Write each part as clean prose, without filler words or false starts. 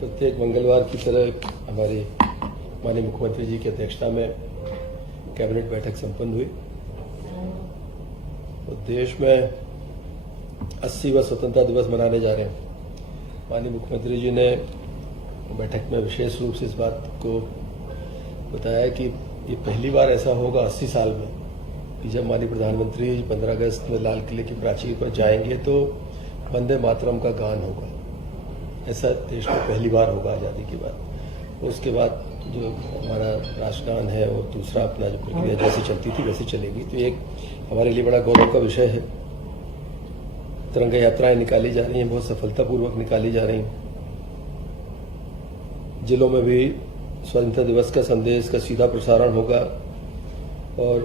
प्रत्येक मंगलवार की तरह हमारे माननीय मुख्यमंत्री जी की अध्यक्षता में कैबिनेट बैठक संपन्न हुई। तो देश में 80वां स्वतंत्रता दिवस मनाने जा रहे हैं। माननीय मुख्यमंत्री जी ने बैठक में विशेष रूप से इस बात को बताया कि ये पहली बार ऐसा होगा 80 साल में कि जब माननीय प्रधानमंत्री 15 अगस्त में लाल किले की प्राचीर पर जाएंगे तो वंदे मातरम का गान होगा। ऐसा देश में पहली बार होगा आज़ादी के बाद। उसके बाद जो हमारा राष्ट्रगान है और दूसरा अपना जो प्रक्रिया जैसी चलती थी वैसे चलेगी। तो एक हमारे लिए बड़ा गौरव का विषय है। तिरंगा यात्राएं निकाली जा रही हैं, बहुत सफलतापूर्वक निकाली जा रही हैं। जिलों में भी स्वतंत्रता दिवस का संदेश का सीधा प्रसारण होगा और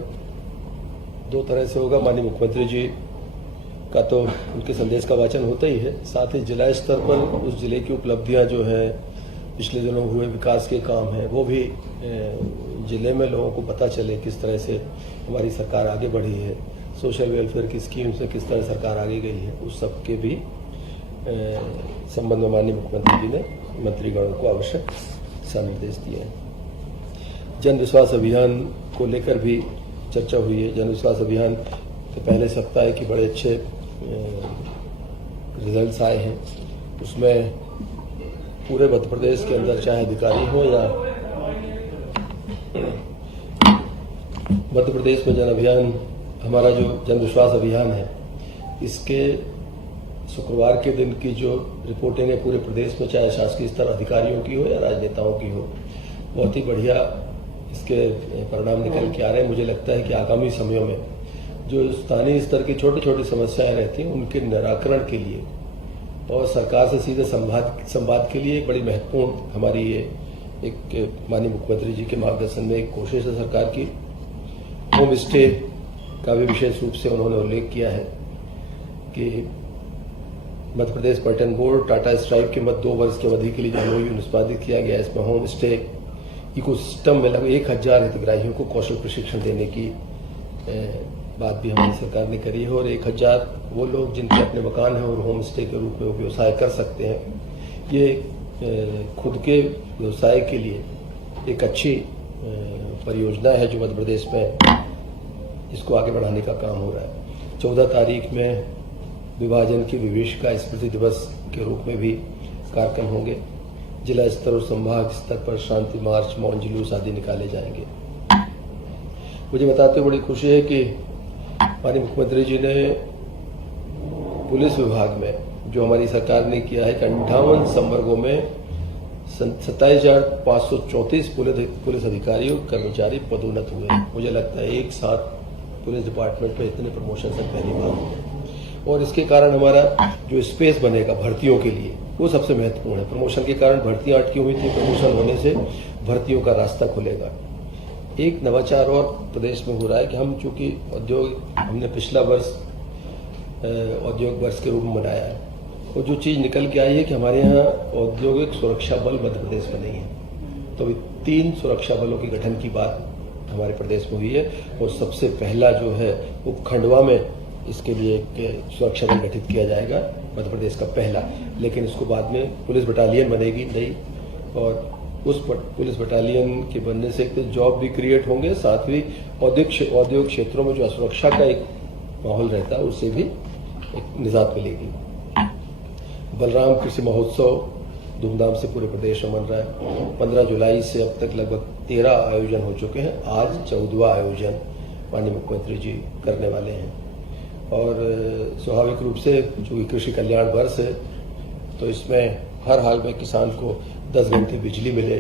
दो तरह से होगा। माननीय मुख्यमंत्री जी का तो उनके संदेश का वाचन होता ही है, साथ ही जिला स्तर पर उस जिले की उपलब्धियां जो है, पिछले दिनों हुए विकास के काम हैं, वो भी जिले में लोगों को पता चले किस तरह से हमारी सरकार आगे बढ़ी है, सोशल वेलफेयर की स्कीम से किस तरह सरकार आगे गई है। उस सब के भी संबंध में माननीय मुख्यमंत्री जी ने मंत्रीगणों को आवश्यक दिशा निर्देश दिए हैं। जन विश्वास अभियान को लेकर भी चर्चा हुई है। जन विश्वास अभियान के पहले सप्ताह की बड़े अच्छे रिजल्ट्स आए हैं। उसमें पूरे मध्य प्रदेश के अंदर चाहे अधिकारी हो या मध्य प्रदेश में जन अभियान, हमारा जो जन विश्वास अभियान है, इसके शुक्रवार के दिन की जो रिपोर्टिंग है पूरे प्रदेश में, चाहे शासकीय स्तर अधिकारियों की हो या राजनेताओं की हो, बहुत ही बढ़िया इसके परिणाम निकल के आ रहे हैं। मुझे लगता है कि आगामी समयों में जो स्थानीय स्तर की छोटी छोटी समस्याएं रहती हैं उनके निराकरण के लिए और सरकार से सीधे संवाद के लिए एक बड़ी महत्वपूर्ण हमारी ये एक माननीय मुख्यमंत्री जी के मार्गदर्शन में एक कोशिश है सरकार की। होम स्टे का भी विशेष रूप से उन्होंने उल्लेख किया है कि मध्य प्रदेश पर्यटन बोर्ड टाटा स्ट्राइप के मध्य 2 वर्ष की अवधि के लिए जो MOU निष्पादित किया गया, इसमें होम स्टे इकोसिस्टम में लगभग 1000 हितग्राहियों को कौशल प्रशिक्षण देने की बात भी हमारी सरकार ने करी है और 1000 वो लोग जिनके अपने मकान हैं और होम स्टे के रूप में वो व्यवसाय कर सकते हैं। ये खुद के व्यवसाय के लिए एक अच्छी परियोजना है जो मध्य प्रदेश में इसको आगे बढ़ाने का काम हो रहा है। 14 तारीख में विभाजन की विभीषिका स्मृति दिवस के रूप में भी कार्यक्रम होंगे। जिला स्तर और संभाग स्तर पर शांति मार्च, मौन जुलूस आदि निकाले जाएंगे। मुझे बताते हुए बड़ी खुशी है कि माननीय मुख्यमंत्री जी ने पुलिस विभाग में जो हमारी सरकार ने किया है कि 58 संवर्गों में 27,534 पुलिस अधिकारी और कर्मचारी पदोन्नत हुए। मुझे लगता है एक साथ पुलिस डिपार्टमेंट में इतने प्रमोशन से पहली बार हुए और इसके कारण हमारा जो स्पेस बनेगा भर्तियों के लिए वो सबसे महत्वपूर्ण है। प्रमोशन के कारण भर्तियां अटकी हुई थी, प्रमोशन होने से भर्तियों का रास्ता खुलेगा। एक नवाचार और प्रदेश में हो रहा है कि हम चूंकि उद्योग हमने पिछला वर्ष औद्योगिक वर्ष के रूप में मनाया है और जो चीज निकल के आई है कि हमारे यहाँ औद्योगिक सुरक्षा बल मध्य प्रदेश में नहीं है। तो 3 सुरक्षा बलों के गठन की बात हमारे प्रदेश में हुई है और सबसे पहला जो है वो खंडवा में इसके लिए एक सुरक्षा बल गठित किया जाएगा, मध्य प्रदेश का पहला। लेकिन इसको बाद में पुलिस बटालियन बनेगी नई और उस पुलिस बटालियन के बनने से एक तो जॉब भी क्रिएट होंगे, साथ ही औद्योगिक क्षेत्रों में जो असुरक्षा का एक माहौल रहता है उससे भी एक निजात मिलेगी। बलराम कृषि महोत्सव धूमधाम से पूरे प्रदेश में मन रहा है। 15 जुलाई से अब तक लगभग 13 आयोजन हो चुके हैं। आज 14वां आयोजन माननीय मुख्यमंत्री जी करने वाले हैं और स्वाभाविक रूप से जो कृषि कल्याण वर्ष है तो इसमें हर हाल में किसान को 10 घंटे बिजली मिले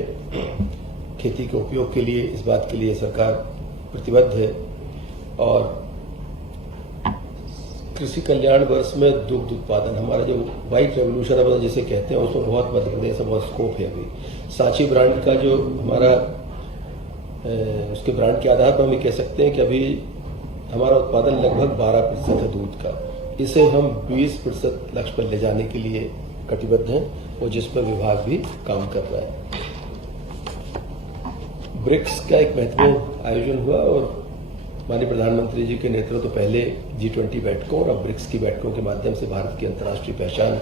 खेती के उपयोग के लिए, इस बात के लिए सरकार प्रतिबद्ध है। और कृषि कल्याण वर्ष में दुग्ध उत्पादन, हमारा जो व्हाइट रेवोल्यूशन है जिसे कहते हैं, उसमें बहुत मध्य प्रदेश में बहुत स्कोप है। अभी सांची ब्रांड का जो हमारा उसके ब्रांड के आधार पर हम ये कह सकते हैं कि अभी हमारा उत्पादन लगभग 12% है दूध का। इसे हम 20% लक्ष्य पर ले जाने के लिए कटिबद्ध हैं और जिस पर विभाग भी काम कर रहा है। ब्रिक्स का एक महत्वपूर्ण आयोजन हुआ और माननीय प्रधानमंत्री जी के नेतृत्व तो पहले G20 बैठकों और अब ब्रिक्स की बैठकों के माध्यम से भारत की अंतर्राष्ट्रीय पहचान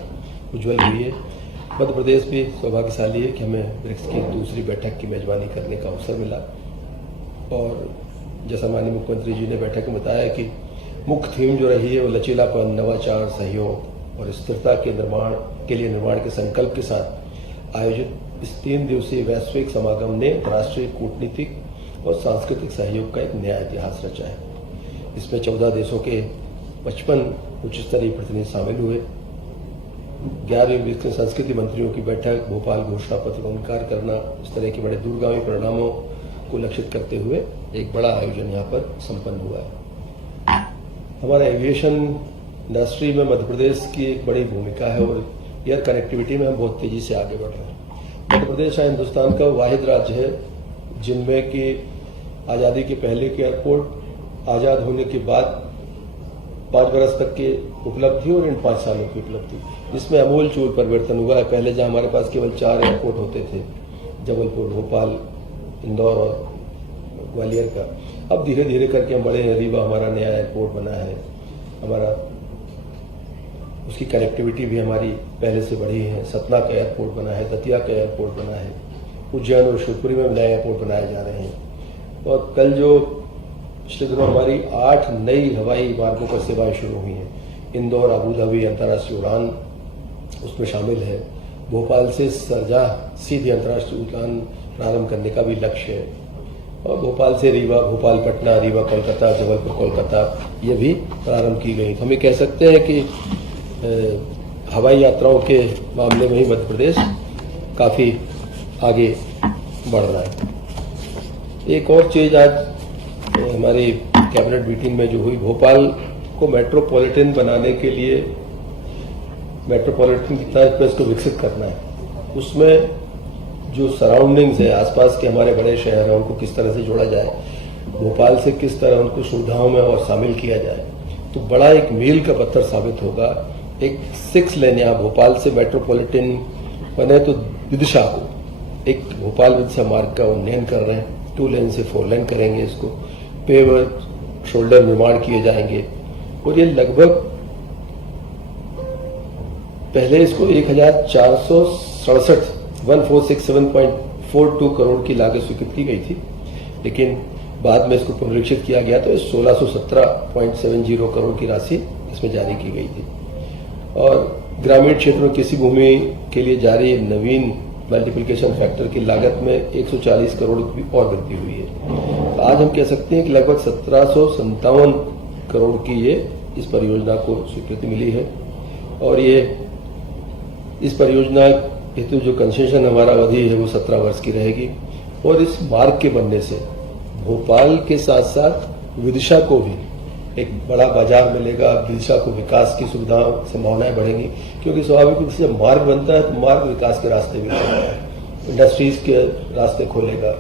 उज्जवल हुई है। मध्य प्रदेश भी सौभाग्यशाली है कि हमें ब्रिक्स की दूसरी बैठक की मेजबानी करने का अवसर मिला और जैसा माननीय मुख्यमंत्री जी ने बैठक में बताया कि मुख्य थीम जो रही है वो लचीलापन, नवाचार, सहयोग और स्थिरता के निर्माण के संकल्प के साथ आयोजित इस 3 दिवसीय वैश्विक समागम ने अंतर्राष्ट्रीय कूटनीतिक और सांस्कृतिक सहयोग का एक नया इतिहास रचा है। इसमें 14 देशों के 55 उच्च स्तरीय प्रतिनिधि शामिल हुए। 11वीं ब्रिक्स संस्कृति मंत्रियों की बैठक, भोपाल घोषणा पत्र का अंगीकार करना, इस तरह के बड़े दूरगामी परिणामों को लक्षित करते हुए एक बड़ा आयोजन यहाँ पर संपन्न हुआ है। हमारा एविएशन इंडस्ट्री में मध्य प्रदेश की एक बड़ी भूमिका है और एयर कनेक्टिविटी में हम बहुत तेजी से आगे बढ़ रहे हैं। मध्य प्रदेश हिंदुस्तान का वाहिद राज्य है जिनमें कि आज़ादी के पहले के एयरपोर्ट, आज़ाद होने के बाद 5 बरस तक की उपलब्धि और इन 5 सालों की उपलब्धि, जिसमें अमूल चूल परिवर्तन हुआ है। पहले जहां हमारे पास केवल 4 एयरपोर्ट होते थे, जबलपुर, भोपाल, इंदौर और ग्वालियर का, अब धीरे धीरे करके हम बड़े हैं। रीवा हमारा नया एयरपोर्ट बना है, हमारा उसकी कनेक्टिविटी भी हमारी पहले से बढ़ी है। सतना का एयरपोर्ट बना है, दतिया का एयरपोर्ट बना है, उज्जैन और शिवपुरी में नए एयरपोर्ट बनाए जा रहे हैं। और कल जो पिछले दिनों हमारी 8 नई हवाई मार्गों पर सेवाएं शुरू हुई हैं। इंदौर अबू धाबी अंतर्राष्ट्रीय उड़ान उसमें शामिल है। भोपाल से सरजा सीधी अंतर्राष्ट्रीय उड़ान प्रारंभ करने का भी लक्ष्य है और भोपाल से रीवा, भोपाल पटना, रीवा कोलकाता, जबलपुर कोलकाता ये भी प्रारंभ की गई। हम ये कह सकते हैं कि हवाई यात्राओं के मामले में ही मध्य प्रदेश काफी आगे बढ़ रहा है। एक और चीज आज हमारी कैबिनेट मीटिंग में जो हुई, भोपाल को मेट्रोपॉलिटन बनाने के लिए मेट्रोपॉलिटन की तर्ज पर इसको विकसित करना है। उसमें जो सराउंडिंग्स है, आसपास के हमारे बड़े शहर हैं, उनको किस तरह से जोड़ा जाए, भोपाल से किस तरह उनको सुविधाओं में और शामिल किया जाए, तो बड़ा एक मील का पत्थर साबित होगा। एक 6 लेन यहाँ भोपाल से मेट्रोपॉलिटन बने तो विदिशा को एक भोपाल विदिशा मार्ग का उन्नयन कर रहे हैं। 2 लेन से 4 लेन करेंगे, इसको पेवर शोल्डर निर्माण किए जाएंगे और ये लगभग पहले इसको 1467.42 करोड़ की लागत स्वीकृत की गई थी, लेकिन बाद में इसको पुनरीक्षित किया गया तो 1617.70 करोड़ की राशि इसमें जारी की गई थी। और ग्रामीण क्षेत्रों में किसी भूमि के लिए जारी नवीन मल्टीप्लिकेशन फैक्टर की लागत में 140 करोड़ की और वृद्धि हुई है। तो आज हम कह सकते हैं कि लगभग 1757 करोड़ की ये इस परियोजना को स्वीकृति मिली है और ये इस परियोजना हेतु जो कंसेशन हमारा अवधि है वो 17 वर्ष की रहेगी। और इस मार्ग के बनने से भोपाल के साथ साथ विदिशा को भी एक बड़ा बाजार मिलेगा, विदिशा को विकास की सुविधाओं संभावनाएं बढ़ेंगी, क्योंकि स्वाभाविक रूप से जब मार्ग बनता है तो मार्ग विकास के रास्ते भी खोलेगा, इंडस्ट्रीज के रास्ते खोलेगा,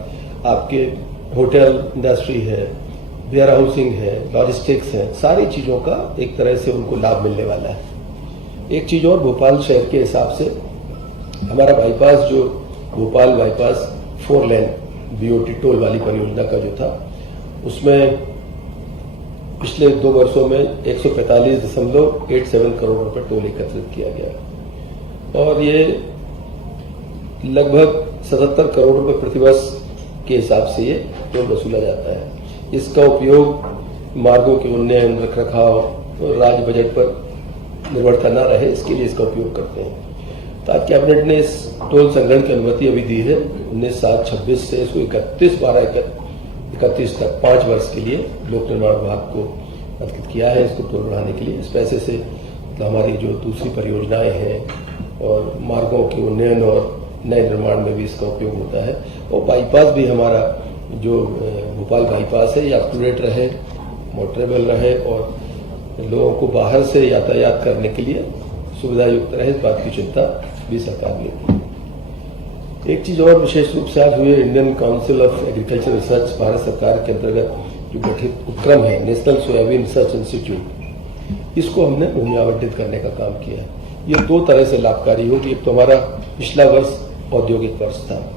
आपके होटल इंडस्ट्री है, वेयर हाउसिंग है, लॉजिस्टिक्स है, सारी चीजों का एक तरह से उनको लाभ मिलने वाला है। एक चीज और, भोपाल शहर के हिसाब से हमारा बाईपास जो भोपाल बाईपास 4 लेन बीओटी टोल वाली परियोजना का जो था, उसमें पिछले 2 वर्षों में 145.87 करोड़ रुपए टोल एकत्रित किया गया और ये लगभग 77 करोड़ रुपए प्रतिवर्ष के हिसाब से ये टोल वसूला जाता है। इसका उपयोग मार्गों के उन्नयन, रखरखाव और राज्य बजट पर निर्भरता न रहे, इसके लिए इसका उपयोग करते हैं। तो आज कैबिनेट ने इस टोल संग्रहण की अनुमति अभी दी है 19/7/26 से इसको 31/12/31 तक 5 वर्ष के लिए लोक निर्माण विभाग को अधिकृत किया है इसको टोल बढ़ाने के लिए। इस पैसे से तो हमारी जो दूसरी परियोजनाएं हैं और मार्गों के उन्नयन और नए निर्माण में भी इसका उपयोग होता है। और बाईपास भी हमारा जो भोपाल बाईपास है ये अप टू डेट रहे, मोटरेबल रहे और लोगों को बाहर से यातायात करने के लिए सुविधा युक्त रहे, इस बात की चिंता भी सरकार लेती है। एक चीज और विशेष रूप से आज हुई, Indian council of agriculture research Bharat सरकार के अंतर्गत जो गठित उपक्रम है नेशनल सोयाबीन रिसर्च इंस्टीट्यूट, इसको हमने भूमि आवंटित करने का काम किया है। ये 2 तरह से लाभकारी होगी। एक तो हमारा पिछला वर्ष औद्योगिक वर्ष था,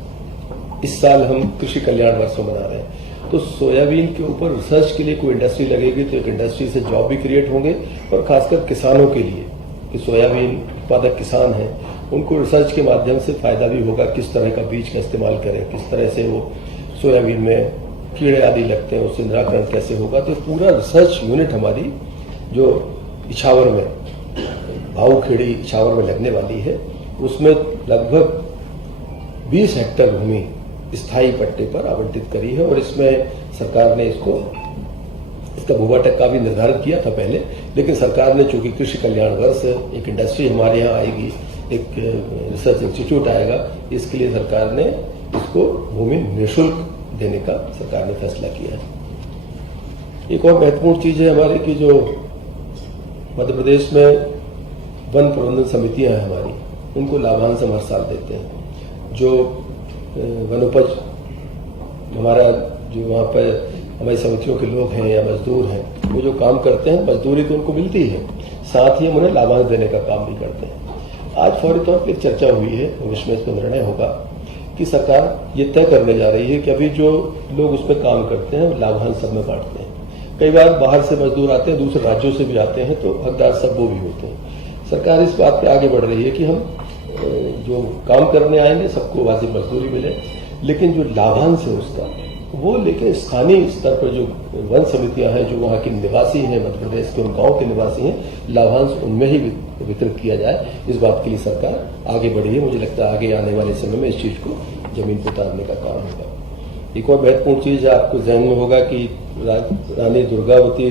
इस साल हम कृषि कल्याण वर्ष मना रहे हैं, तो सोयाबीन के ऊपर रिसर्च के लिए कोई इंडस्ट्री लगेगी तो एक इंडस्ट्री से जॉब भी क्रिएट होंगे और खासकर किसानों के लिए कि सोयाबीन उत्पादक किसान हैं उनको रिसर्च के माध्यम से फायदा भी होगा, किस तरह का बीज का इस्तेमाल करें, किस तरह से वो सोयाबीन में कीड़े आदि लगते हैं उससे निराकरण कैसे होगा। तो पूरा रिसर्च यूनिट हमारी जो इछावर में भाऊखेड़ी इछावर में लगने वाली है, उसमें लगभग 20 हेक्टेयर भूमि स्थायी पट्टे पर आवंटित करी है। और इसमें सरकार ने इसका भूभाटक का भी निर्धारित किया था पहले, लेकिन सरकार ने चूंकि कृषि कल्याण वर्ष एक इंडस्ट्री हमारे यहाँ आएगी, एक रिसर्च इंस्टीट्यूट आएगा, इसके लिए सरकार ने इसको भूमि निःशुल्क देने का सरकार ने फैसला किया है। एक और महत्वपूर्ण चीज है हमारे की जो मध्य प्रदेश में वन प्रबंधन समितियां हैं हमारी, उनको लाभांश हम हर साल देते हैं। जो वनोपज हमारा जो वहाँ पर हमारी समितियों के लोग हैं या मजदूर हैं, वो जो काम करते हैं मजदूरी तो उनको मिलती है, साथ ही हम उन्हें लाभांश देने का काम भी करते हैं। आज फौरी तौर पर चर्चा हुई है, भविष्य में इस पर निर्णय होगा कि सरकार ये तय करने जा रही है कि अभी जो लोग उस पर काम करते हैं लाभांश सब में बांटते हैं। कई बार बाहर से मजदूर आते हैं, दूसरे राज्यों से भी आते हैं, तो हकदार सब वो भी होते हैं। सरकार इस बात पे आगे बढ़ रही है कि हम जो काम करने आएंगे सबको वाजिब मजदूरी मिले, लेकिन जो लाभांश है उसका वो लेके स्थानीय स्तर पर जो वन समितियां हैं, जो वहाँ के निवासी हैं, मध्य प्रदेश के उन गाँव के निवासी हैं, लाभांश उनमें ही वितरित किया जाए, इस बात के लिए सरकार आगे बढ़ी है। मुझे लगता है आगे आने वाले समय में इस चीज को जमीन पर उतारने का काम होगा। एक और महत्वपूर्ण चीज आपको ध्यान में होगा कि रानी दुर्गावती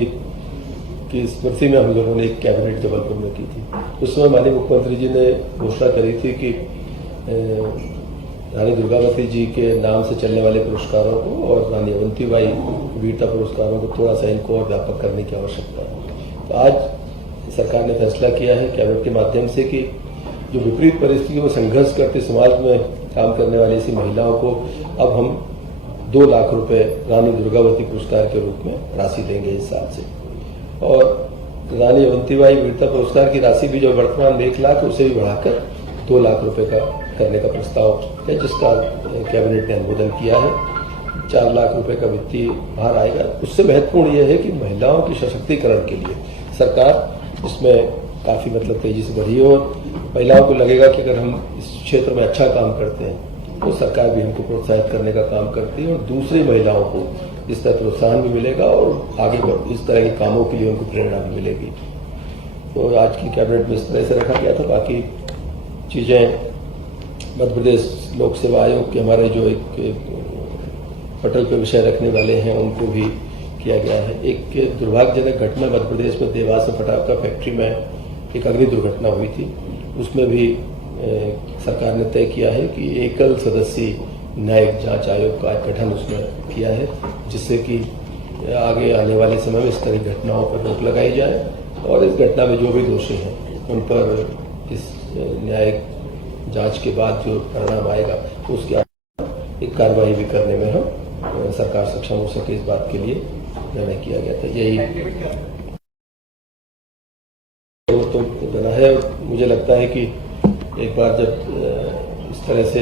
की स्मृति में हम लोगों ने एक कैबिनेट जबलपुर में की थी। उस समय माननीय मुख्यमंत्री जी ने घोषणा करी थी कि रानी दुर्गावती जी के नाम से चलने वाले पुरस्कारों को और रानी अवंतीबाई वीरता पुरस्कारों को थोड़ा सा इनको और व्यापक करने की आवश्यकता है। तो आज सरकार ने फैसला किया है कैबिनेट के माध्यम से कि जो विपरीत परिस्थितियों में संघर्ष करते समाज में काम करने वाली ऐसी महिलाओं को अब हम 2 लाख रुपए रानी दुर्गावती पुरस्कार के रूप में राशि देंगे इस साल से। और रानी अवंतीबाई वीरता पुरस्कार की राशि भी जो वर्तमान 1 लाख उसे भी बढ़ाकर 2 लाख रुपए का करने का प्रस्ताव है, जिसका कैबिनेट ने अनुमोदन किया है। 4 लाख रुपए का वित्तीय भार आएगा। उससे महत्वपूर्ण यह है कि महिलाओं के सशक्तिकरण के लिए सरकार इसमें काफी तेजी से बढ़ी है और महिलाओं को लगेगा कि अगर हम इस क्षेत्र में अच्छा काम करते हैं तो सरकार भी हमको प्रोत्साहित करने का काम करती है और दूसरी महिलाओं को इस तरह प्रोत्साहन भी मिलेगा और आगे इस तरह के कामों के लिए उनको प्रेरणा भी मिलेगी। तो आज की कैबिनेट में इस तरह से रखा गया था। बाकी चीजें मध्य प्रदेश लोक सेवा आयोग के हमारे जो एक पटल पे विषय रखने वाले हैं उनको भी किया गया है। एक दुर्भाग्यजनक घटना मध्य प्रदेश में देवास में पटाखा फैक्ट्री में एक अग्नि दुर्घटना हुई थी। उसमें भी सरकार ने तय किया है कि एकल सदस्यीय न्यायिक जांच आयोग का गठन उसमें किया है, जिससे कि आगे आने वाले समय में इस तरह की घटनाओं पर रोक लगाई जाए और इस घटना में जो भी दोषी हैं उन पर इस न्यायिक जांच के बाद जो परिणाम आएगा उसके एक कार्रवाई भी करने में हम सरकार सक्षम हो सके, इस बात के लिए निर्णय किया गया था। यही तो बना है। मुझे लगता है कि एक बार जब इस तरह से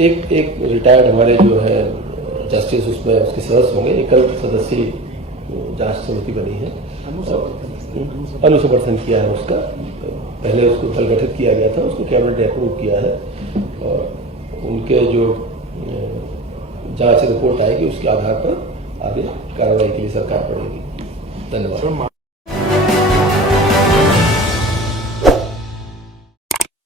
एक रिटायर्ड हमारे जो है जस्टिस उसमें उसके सदस्य होंगे, एकल सदस्यीय जांच समिति बनी है, अनुसमर्थन किया है उसका। पहले उसको दल गठित किया गया था, उसको कैबिनेट ने अप्रूव किया है और उनके जो जांच रिपोर्ट आएगी उसके आधार पर आगे कार्रवाई के लिए सरकार बढ़ेगी। धन्यवाद।